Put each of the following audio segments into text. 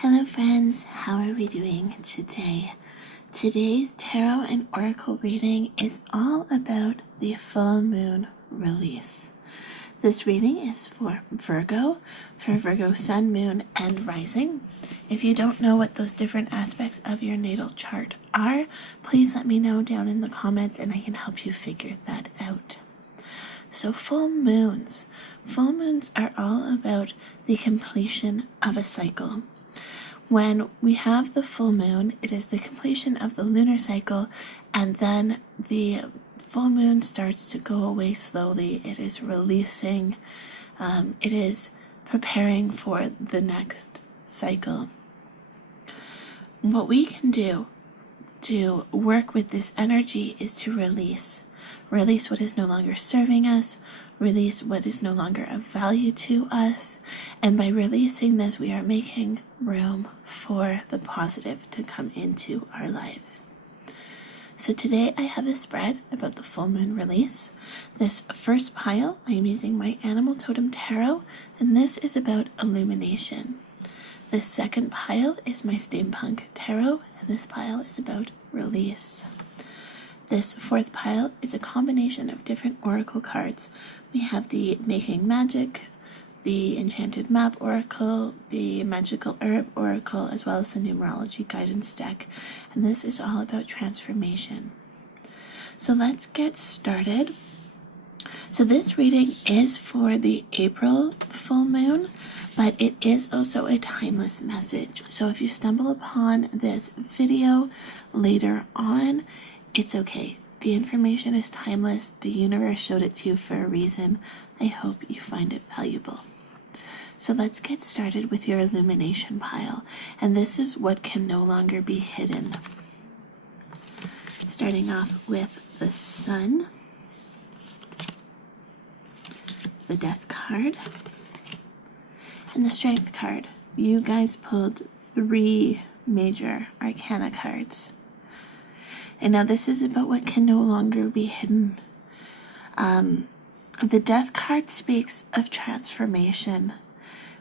Hello friends, how are we doing today? Today's tarot and oracle reading is all about the full moon release. This reading is for Virgo sun, moon, and rising. If you don't know what those different aspects of your natal chart are, please let me know down in the comments and I can help you figure that out. So full moons are all about the completion of a cycle. When we have the full moon, it is the completion of the lunar cycle, and then the full moon starts to go away slowly. It is releasing, it is preparing for the next cycle. What we can do to work with this energy is to release what is no longer serving us, release what is no longer of value to us, and by releasing this, we are making room for the positive to come into our lives. So today I have a spread about the full moon release. This first pile, I am using my Animal Totem Tarot, and this is about illumination. The second pile is my Steampunk Tarot, and this pile is about release. This fourth pile is a combination of different oracle cards. We have the Making Magick, the Enchanted Map Oracle, the Magickal Herb Oracle, as well as the Numerology guidance deck. And this is all about transformation. So let's get started. So this reading is for the April full moon, but it is also a timeless message. So if you stumble upon this video later on, it's okay. The information is timeless. The universe showed it to you for a reason. I hope you find it valuable. So let's get started with your illumination pile. And this is what can no longer be hidden. Starting off with the Sun, the Death card, and the Strength card. You guys pulled 3 major arcana cards. And now this is about what can no longer be hidden. The Death card speaks of transformation,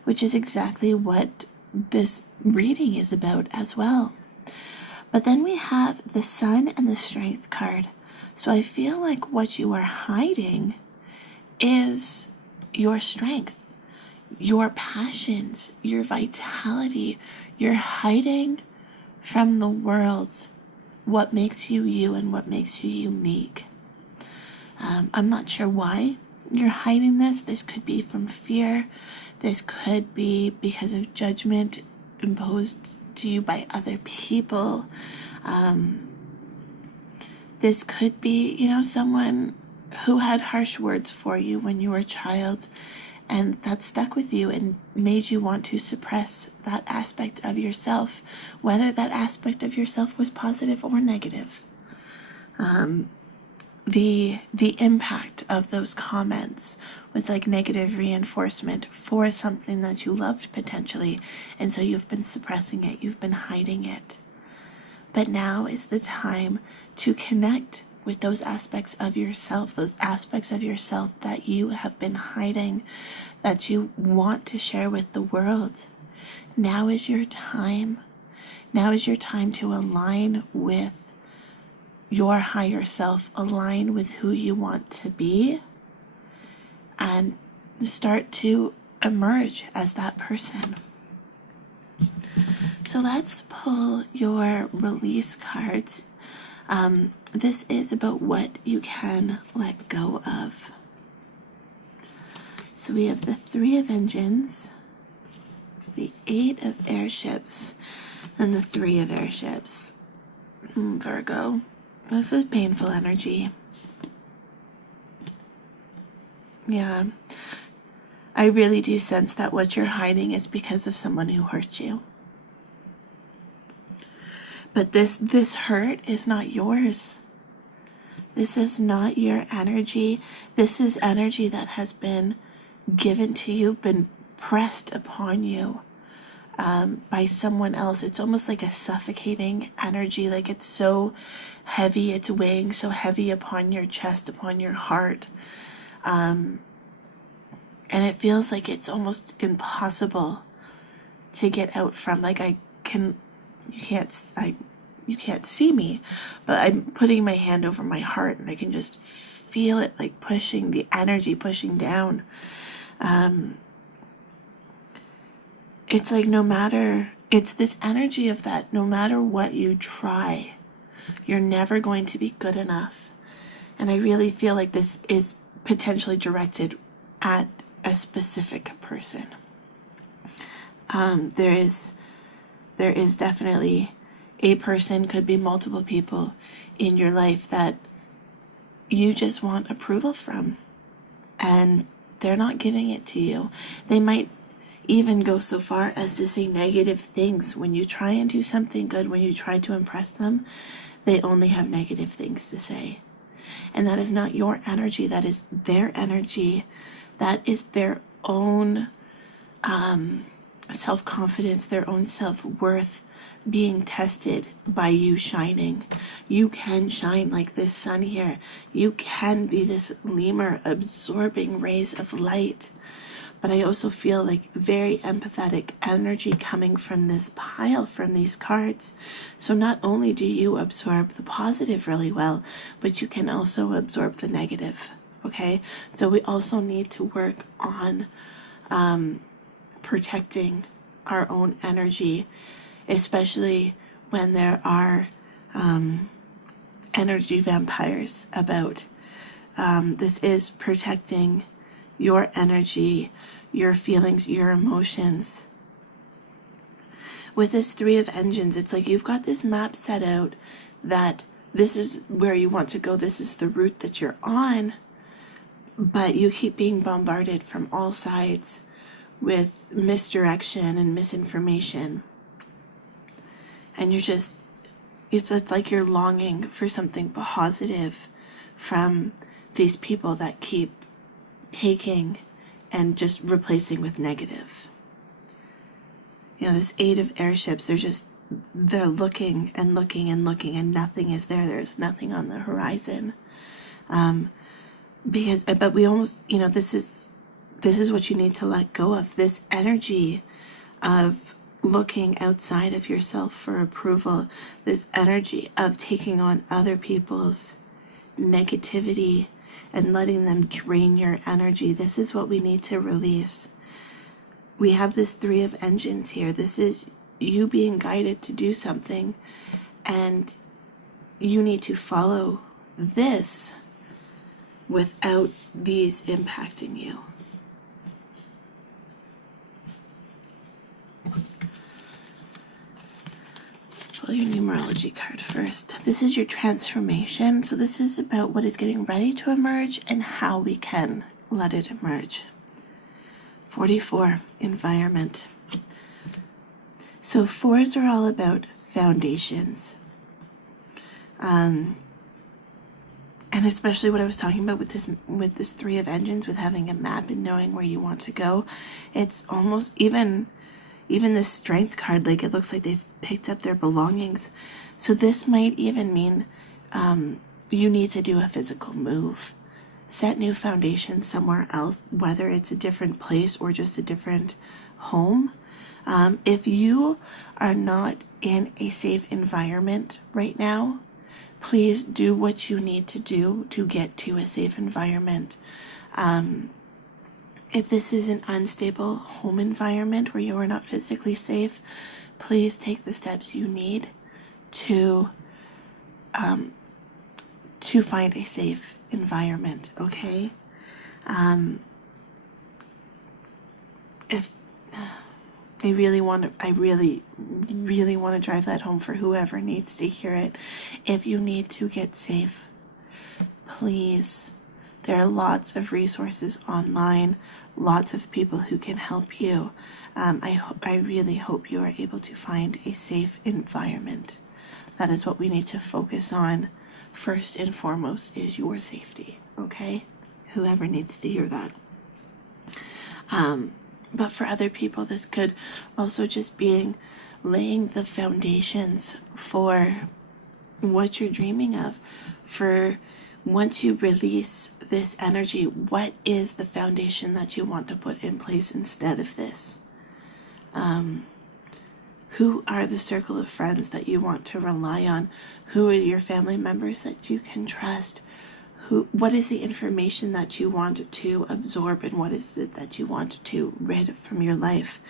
which is exactly what this reading is about as well. But then we have the Sun and the Strength card. So I feel like what you are hiding is your strength, your passions, your vitality. You're hiding from the world what makes you you and what makes you unique. I'm not sure why you're hiding this. This could be from fear. This could be because of judgment imposed to you by other people. This could be, someone who had harsh words for you when you were a child, and that stuck with you and made you want to suppress that aspect of yourself, whether that aspect of yourself was positive or negative. The impact of those comments was like negative reinforcement for something that you loved potentially, and so you've been suppressing it, you've been hiding it. But now is the time to connect with those aspects of yourself that you have been hiding, that you want to share with the world. Now is your time. Now is your time to align with your higher self, align with who you want to be, and start to emerge as that person. So let's pull your release cards. This is about what you can let go of. So we have the 3 of Engines, the 8 of Airships, and the 3 of Airships. Virgo, this is painful energy. Yeah, I really do sense that what you're hiding is because of someone who hurt you. But this hurt is not yours. This is not your energy. This is energy that has been given to you, been pressed upon you by someone else. It's almost like a suffocating energy, like it's so heavy, it's weighing so heavy upon your chest, upon your heart. And it feels like it's almost impossible to get out from. Like you can't see me, but I'm putting my hand over my heart and I can just feel it, like pushing, the energy pushing down. It's like it's this energy of that no matter what you try, you're never going to be good enough. And I really feel like this is potentially directed at a specific person. There is definitely a person, could be multiple people in your life that you just want approval from, and they're not giving it to you. They might even go so far as to say negative things. When you try and do something good, when you try to impress them, they only have negative things to say. And that is not your energy, that is their energy. That is their own self-confidence, their own self-worth being tested by you shining. You can shine like this sun here. You can be this lemur absorbing rays of light. But I also feel like very empathetic energy coming from this pile, from these cards. So not only do you absorb the positive really well, but you can also absorb the negative. Okay? So we also need to work on protecting our own energy, especially when there are energy vampires about. This is protecting your energy, your feelings, your emotions. With this Three of Engines, it's like you've got this map set out that this is where you want to go, this is the route that you're on, but you keep being bombarded from all sides with misdirection and misinformation. And you're just, it's like you're longing for something positive from these people that keep taking and just replacing with negative. You know, this Eight of Airships, they're looking and looking and looking and nothing is there. There's nothing on the horizon. But we almost, you know, this is what you need to let go of, this energy of looking outside of yourself for approval, this energy of taking on other people's negativity and letting them drain your energy. This is what we need to release. We have this Three of Engines here. This is you being guided to do something, and you need to follow this without these impacting you. Pull your numerology card first. This is your transformation. So this is about what is getting ready to emerge and how we can let it emerge. 44, environment. So fours are all about foundations. And especially what I was talking about with this Three of Engines, with having a map and knowing where you want to go. It's almost even this strength card, like it looks like they've picked up their belongings. So this might even mean you need to do a physical move. Set new foundation somewhere else, whether it's a different place or just a different home. If you are not in a safe environment right now, please do what you need to do to get to a safe environment. If this is an unstable home environment where you are not physically safe, please take the steps you need to find a safe environment, okay? If I really want to drive that home for whoever needs to hear it. If you need to get safe, please, there are lots of resources online, lots of people who can help you. I really hope you are able to find a safe environment. That is what we need to focus on first and foremost, is your safety, okay? Whoever needs to hear that. But for other people, this could also just be laying the foundations for what you're dreaming of. For once you release this energy, what is the foundation that you want to put in place instead of this? Who are the circle of friends that you want to rely on? Who are your family members that you can trust? What is the information that you want to absorb, and what is it that you want to rid from your life?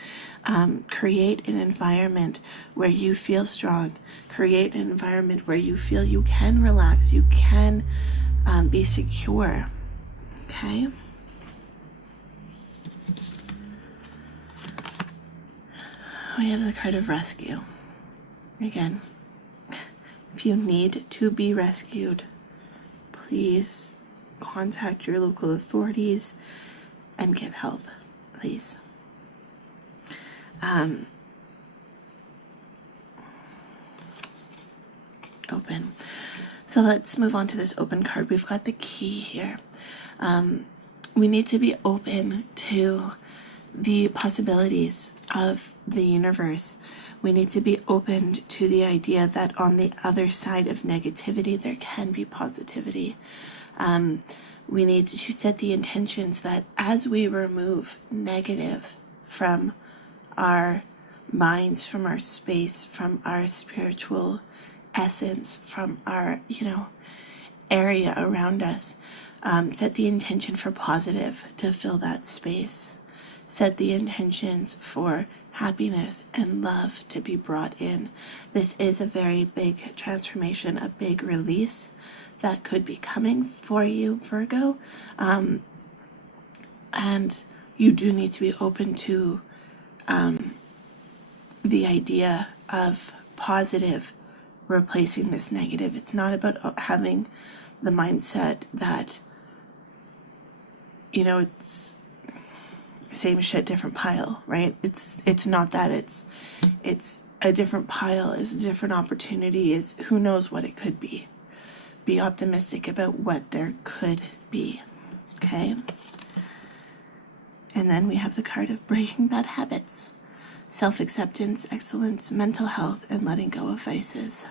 Create an environment where you feel strong. Create an environment where you feel you can relax, you can be secure. Okay? We have the card of rescue. Again, if you need to be rescued, please contact your local authorities and get help, please. Open. So let's move on to this open card. We've got the key here. We need to be open to the possibilities of the universe. We need to be open to the idea that on the other side of negativity, there can be positivity. We need to set the intentions that as we remove negative from our minds, from our space, from our spiritual essence, from our, area around us, set the intention for positive to fill that space. Set the intentions for happiness and love to be brought in. This is a very big transformation, a big release that could be coming for you, Virgo. And you do need to be open to the idea of positive replacing this negative. It's not about having the mindset that, it's same shit, different pile, right? It's not that. It's a different pile, is a different opportunity, is who knows what it could be. Be optimistic about what there could be, okay? And then we have the card of breaking bad habits, self-acceptance, excellence, mental health, and letting go of vices.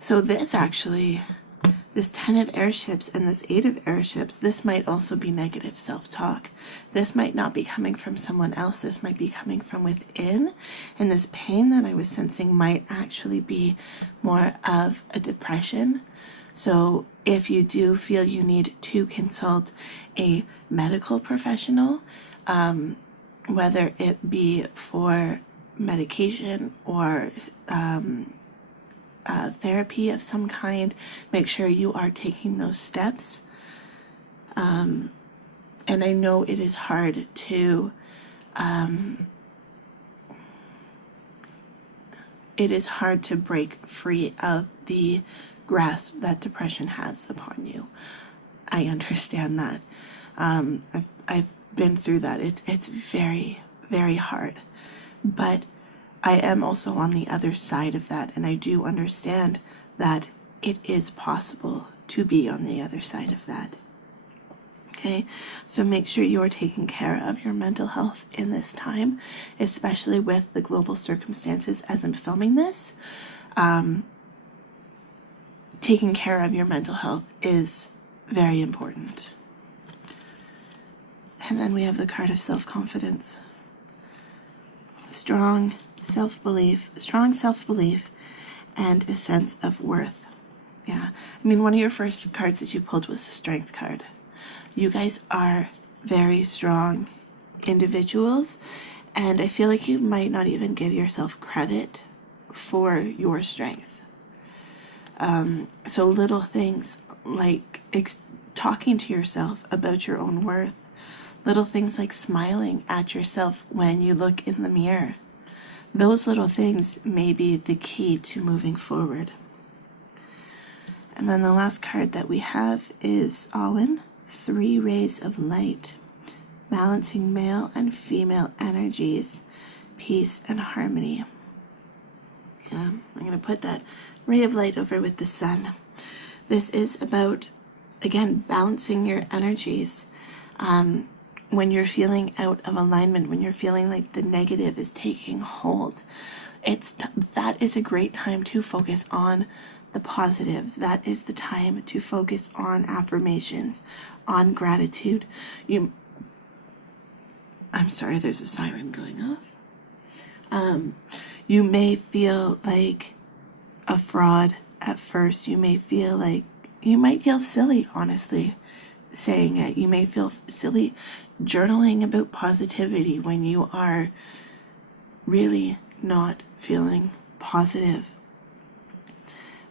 So this 10 of airships and this 8 of airships, this might also be negative self-talk. This might not be coming from someone else. This might be coming from within. And this pain that I was sensing might actually be more of a depression. So if you do feel you need to consult a medical professional, whether it be for medication or therapy of some kind, make sure you are taking those steps. And I know it is hard to break free of the grasp that depression has upon you. I understand that. I've been through that. It's very, very hard. But I am also on the other side of that, and I do understand that it is possible to be on the other side of that. Okay, so make sure you are taking care of your mental health in this time, especially with the global circumstances as I'm filming this. Taking care of your mental health is very important. And then we have the card of self-confidence. Strong self-belief, and a sense of worth. Yeah, I mean, one of your first cards that you pulled was the Strength card. You guys are very strong individuals, and I feel like you might not even give yourself credit for your strength. So little things like talking to yourself about your own worth, little things like smiling at yourself when you look in the mirror. Those little things may be the key to moving forward. And then the last card that we have is Awen, 3 rays of light, balancing male and female energies, peace and harmony. Yeah, I'm going to put that ray of light over with the sun. This is about, again, balancing your energies. When you're feeling out of alignment, when you're feeling like the negative is taking hold, that is a great time to focus on the positives. That is the time to focus on affirmations, on gratitude. I'm sorry, there's a siren going off. You may feel like a fraud at first. You may feel like, you might feel silly, honestly, saying it. You may feel silly journaling about positivity when you are really not feeling positive.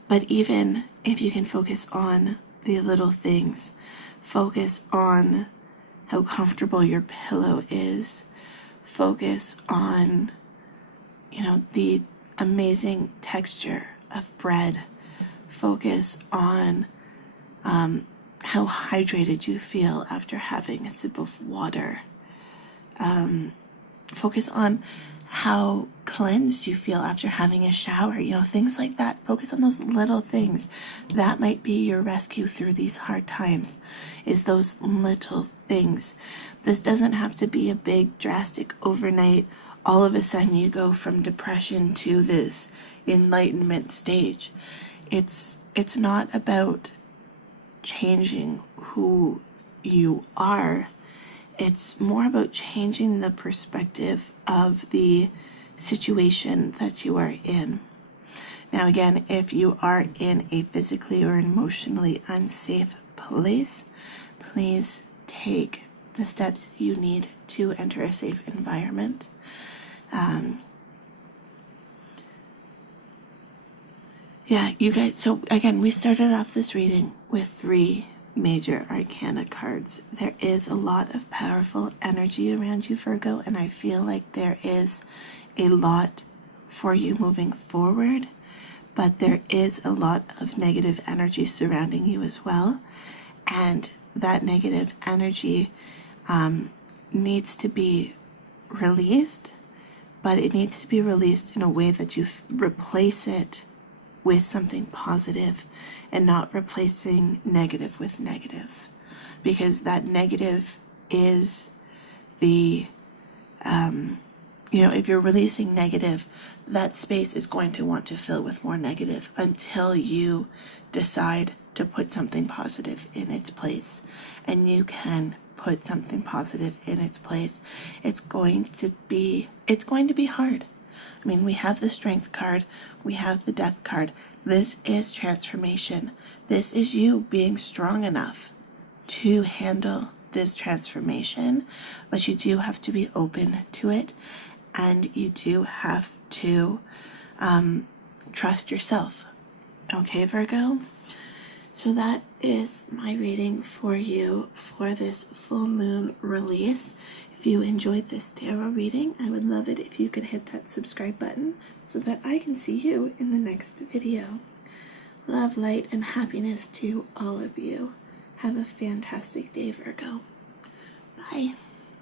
But even if you can focus on the little things, focus on how comfortable your pillow is, focus on, the amazing texture of bread, focus on how hydrated you feel after having a sip of water, focus on how cleansed you feel after having a shower, things like that. Focus on those little things. That might be your rescue through these hard times, is those little things. This doesn't have to be a big, drastic, overnight, all of a sudden you go from depression to this enlightenment stage. It's not about changing who you are. It's more about changing the perspective of the situation that you are in. Now again, if you are in a physically or emotionally unsafe place, please take the steps you need to enter a safe environment. You guys, so again, we started off this reading with 3 major arcana cards. There is a lot of powerful energy around you, Virgo, and I feel like there is a lot for you moving forward, but there is a lot of negative energy surrounding you as well, and that negative energy needs to be released, but it needs to be released in a way that you replace it with something positive and not replacing negative with negative, because that negative is the, if you're releasing negative, that space is going to want to fill with more negative until you decide to put something positive in its place. And you can put something positive in its place. It's going to be hard. I mean, we have the Strength card, we have the Death card. This is transformation. This is you being strong enough to handle this transformation, but you do have to be open to it, and you do have to trust yourself. Okay, Virgo? So that is my reading for you for this full moon release. If you enjoyed this tarot reading, I would love it if you could hit that subscribe button so that I can see you in the next video. Love, light, and happiness to all of you. Have a fantastic day, Virgo. Bye.